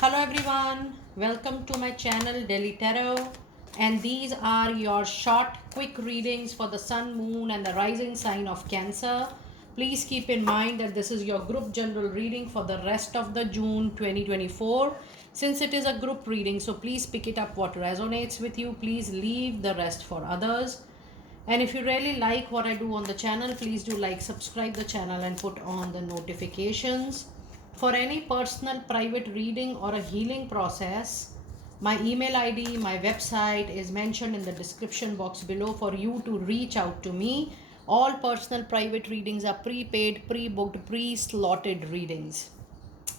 Hello everyone, welcome to my channel Delhi Tarot, and these are your short quick readings for the sun, moon and the rising sign of Cancer. Please keep in mind that this is your group general reading for the rest of the June 2024. Since it is a group reading, so please pick it up what resonates with you. Please leave the rest for others. And if you really like what I do on the channel, please do like, subscribe the channel and put on the notifications. For any personal private reading or a healing process, my email ID, my website is mentioned in the description box below for you to reach out to me. All personal private readings are prepaid, pre-booked, pre-slotted readings.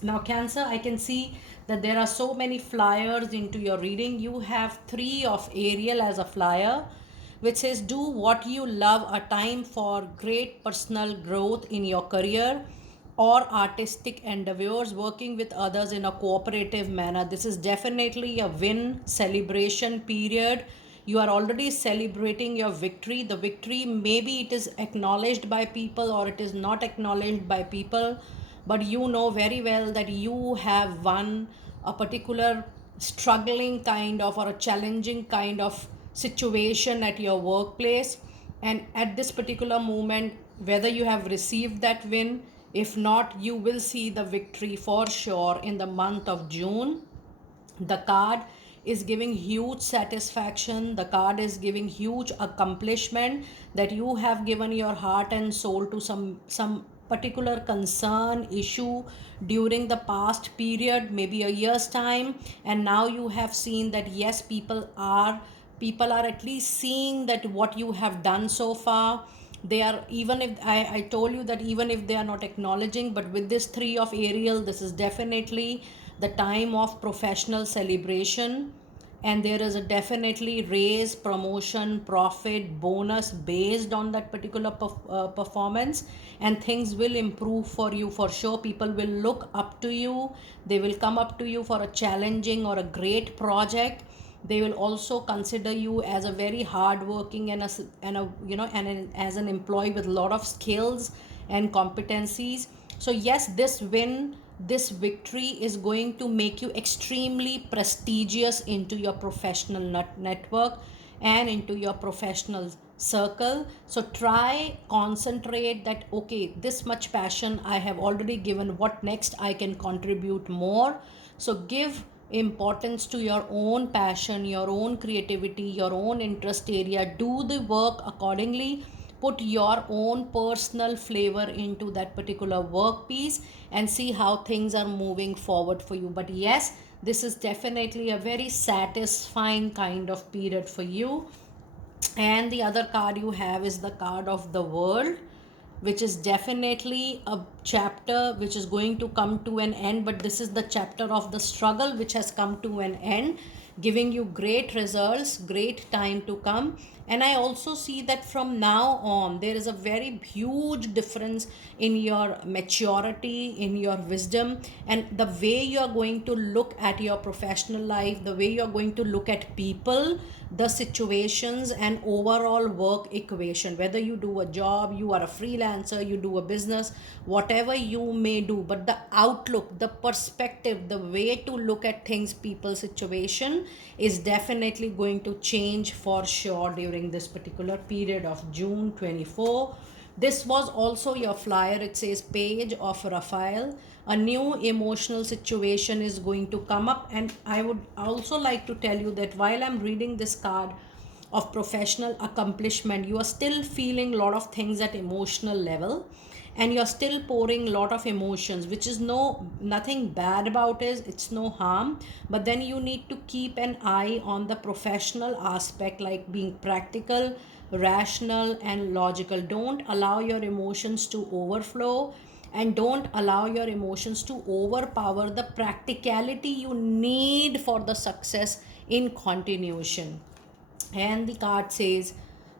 Now, Cancer, I can see that there are so many flyers into your reading. You have 3 of Ariel as a flyer, which says, do what you love, a time for great personal growth in your career or artistic endeavors, working with others in a cooperative manner. This is definitely a win celebration period. You are already celebrating your victory. The victory, maybe it is acknowledged by people or it is not acknowledged by people, but you know very well that you have won a particular struggling kind of or a challenging kind of situation at your workplace. And at this particular moment, whether you have received that win, if not, you will see the victory for sure in the month of June. The card is giving huge satisfaction. The card is giving huge accomplishment, that you have given your heart and soul to some particular concern issue during the past period, maybe a year's time, and now you have seen that yes, people are at least seeing that what you have done so far. They are, even if I told you that even if they are not acknowledging, but with this 3 of Ariel, this is definitely the time of professional celebration, and there is a definitely raise, promotion, profit, bonus based on that particular performance, and things will improve for you for sure. People will look up to you. They will come up to you for a challenging or a great project. They will also consider you as a very hardworking and as an employee with a lot of skills and competencies. So yes, this win, this victory is going to make you extremely prestigious into your professional network and into your professional circle. So try, concentrate that okay, this much passion I have already given, what next I can contribute more. So give importance to your own passion, your own creativity, your own interest area. Do the work accordingly. Put your own personal flavor into that particular work piece and see how things are moving forward for you. But yes, this is definitely a very satisfying kind of period for you. And the other card you have is the card of the world, which is definitely a chapter which is going to come to an end, but this is the chapter of the struggle which has come to an end, giving you great results, great time to come. And I also see that from now on there is a very huge difference in your maturity, in your wisdom, and the way you are going to look at your professional life, the way you are going to look at people, the situations and overall work equation. Whether you do a job, you are a freelancer, you do a business, whatever you may do, but the outlook, the perspective, the way to look at things, people, situation is definitely going to change for sure during this particular period of June 24. This was also your flyer. It says Page of Raphael. A new emotional situation is going to come up. And I would also like to tell you that while I'm reading this card of professional accomplishment, you are still feeling a lot of things at emotional level, and you're still pouring a lot of emotions, which is nothing bad about it, it's no harm. But then you need to keep an eye on the professional aspect, like being practical, rational and logical. Don't allow your emotions to overflow, and don't allow your emotions to overpower the practicality you need for the success in continuation. And the card says,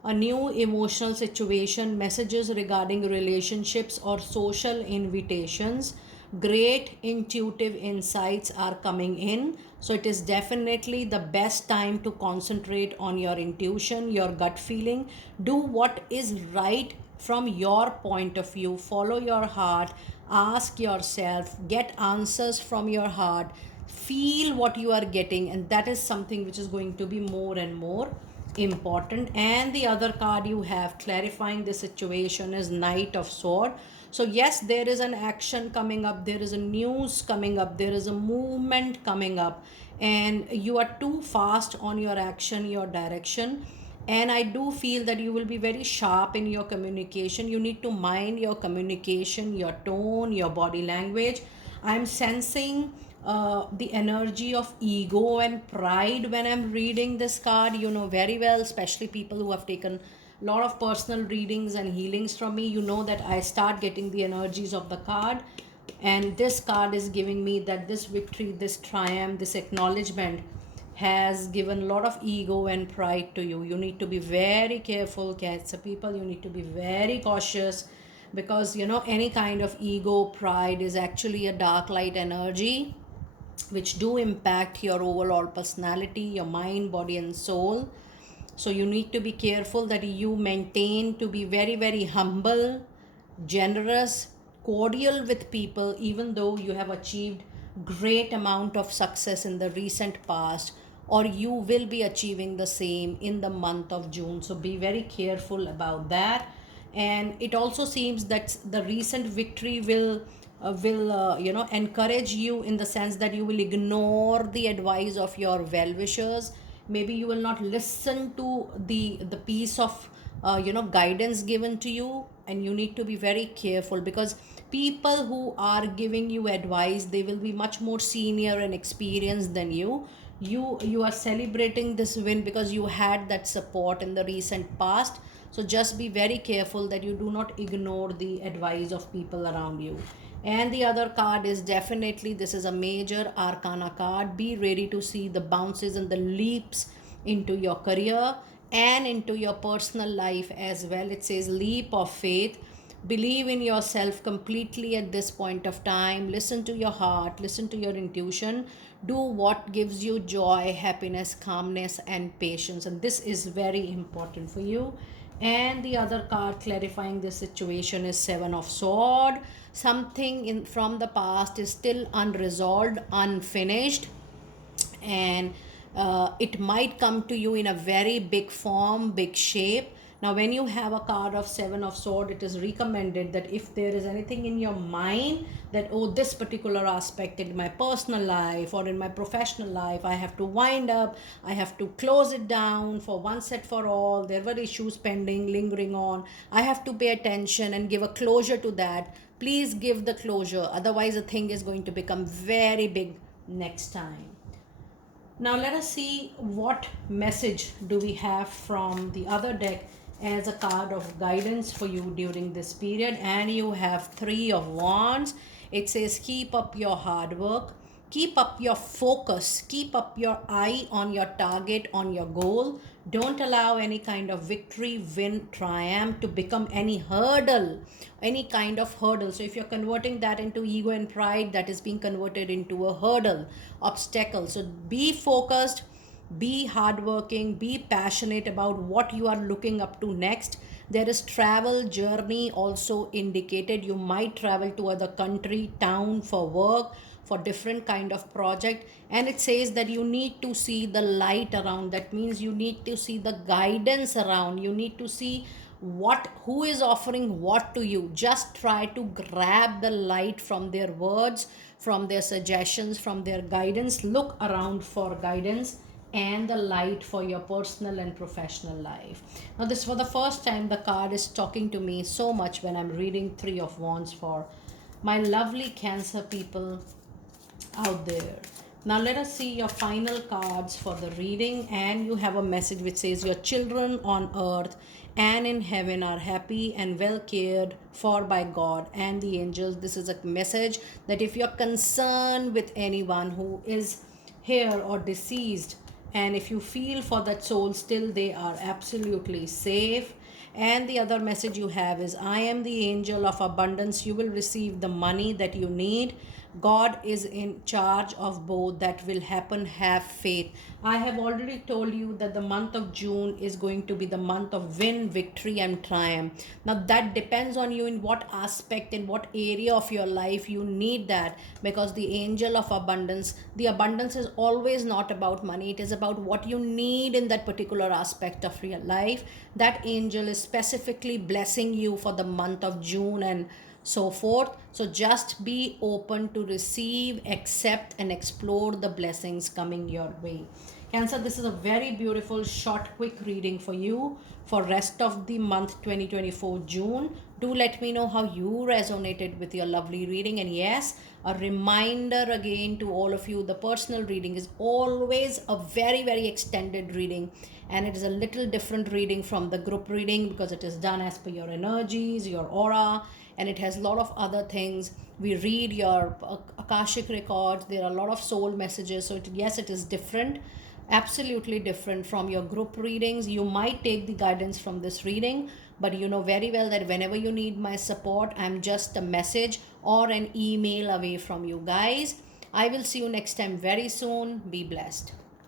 a new emotional situation, messages regarding relationships or social invitations. Great intuitive insights are coming in. So it is definitely the best time to concentrate on your intuition, your gut feeling. Do what is right from your point of view. Follow your heart. Ask yourself, get answers from your heart. feel what you are getting, and that is something which is going to be more and more important. And the other card you have clarifying the situation is Knight of Sword. So yes, there is an action coming up, there is a news coming up, there is a movement coming up, and you are too fast on your action, your direction. And I do feel that you will be very sharp in your communication. You need to mind your communication, your tone, your body language. I'm sensing the energy of ego and pride when I'm reading this card. You know very well, especially people who have taken a lot of personal readings and healings from me, you know that I start getting the energies of the card. And this card is giving me that this victory, this triumph, this acknowledgement has given a lot of ego and pride to you. You need to be very careful, Cancer people. You need to be very cautious, because you know any kind of ego, pride is actually a dark light energy which do impact your overall personality, your mind, body and soul. So you need to be careful that you maintain to be very, very humble, generous, cordial with people, even though you have achieved great amount of success in the recent past, or you will be achieving the same in the month of June. So be very careful about that. And it also seems that the recent victory will encourage you in the sense that you will ignore the advice of your well-wishers. Maybe you will not listen to the piece of guidance given to you, and you need to be very careful, because people who are giving you advice, they will be much more senior and experienced than you. You are celebrating this win because you had that support in the recent past. So just be very careful that you do not ignore the advice of people around you. And the other card is definitely, this is a major arcana card. Be ready to see the bounces and the leaps into your career and into your personal life as well. It says leap of faith. Believe in yourself completely at this point of time. Listen to your heart, listen to your intuition. Do what gives you joy, happiness, calmness and patience, and this is very important for you. And the other card clarifying this situation is Seven of Sword. Something in from the past is still unresolved, unfinished, and it might come to you in a very big form, big shape. Now when you have a card of Seven of Sword, it is recommended that if there is anything in your mind that, oh, this particular aspect in my personal life or in my professional life, I have to wind up, I have to close it down for one set for all, there were issues pending, lingering on, I have to pay attention and give a closure to that. Please give the closure, otherwise the thing is going to become very big next time. Now let us see what message do we have from the other deck as a card of guidance for you during this period. And you have Three of Wands. It says keep up your hard work, keep up your focus, keep up your eye on your target, on your goal. Don't allow any kind of victory, win, triumph to become any hurdle, any kind of hurdle. So if you're converting that into ego and pride, that is being converted into a hurdle, obstacle. So be focused, be hardworking, be passionate about what you are looking up to next. There is travel journey also indicated. You might travel to other country, town for work, for different kind of project. And it says that you need to see the light around. That means you need to see the guidance around. You need to see who is offering what to you. Just try to grab the light from their words, from their suggestions, from their guidance. Look around for guidance and the light for your personal and professional life. Now this, for the first time, the card is talking to me so much when I'm reading Three of Wands for my lovely Cancer people out there. Now let us see your final cards for the reading. And you have a message which says your children on earth and in heaven are happy and well cared for by God and the angels. This is a message that if you're concerned with anyone who is here or deceased, and if you feel for that soul, still they are absolutely safe. And the other message you have is I am the angel of abundance. You will receive the money that you need. God is in charge of both. That will happen. Have faith. I have already told you that the month of June is going to be the month of win, victory, and triumph. Now, that depends on you in what aspect, in what area of your life you need that, because the angel of abundance, the abundance is always not about money, it is about what you need in that particular aspect of your life. That angel is specifically blessing you for the month of June and so forth. So just be open to receive, accept, and explore the blessings coming your way. Cancer, this is a very beautiful, short, quick reading for you for rest of the month 2024 June. Do let me know how you resonated with your lovely reading. And yes, a reminder again to all of you, the personal reading is always a very, very extended reading, and it is a little different reading from the group reading because it is done as per your energies, your aura, and it has a lot of other things. We read your akashic records, there are a lot of soul messages, so yes, it is different, absolutely different from your group readings. You might take the guidance from this reading, but you know very well that whenever you need my support, I'm just a message or an email away from you guys. I will see you next time very soon. Be blessed.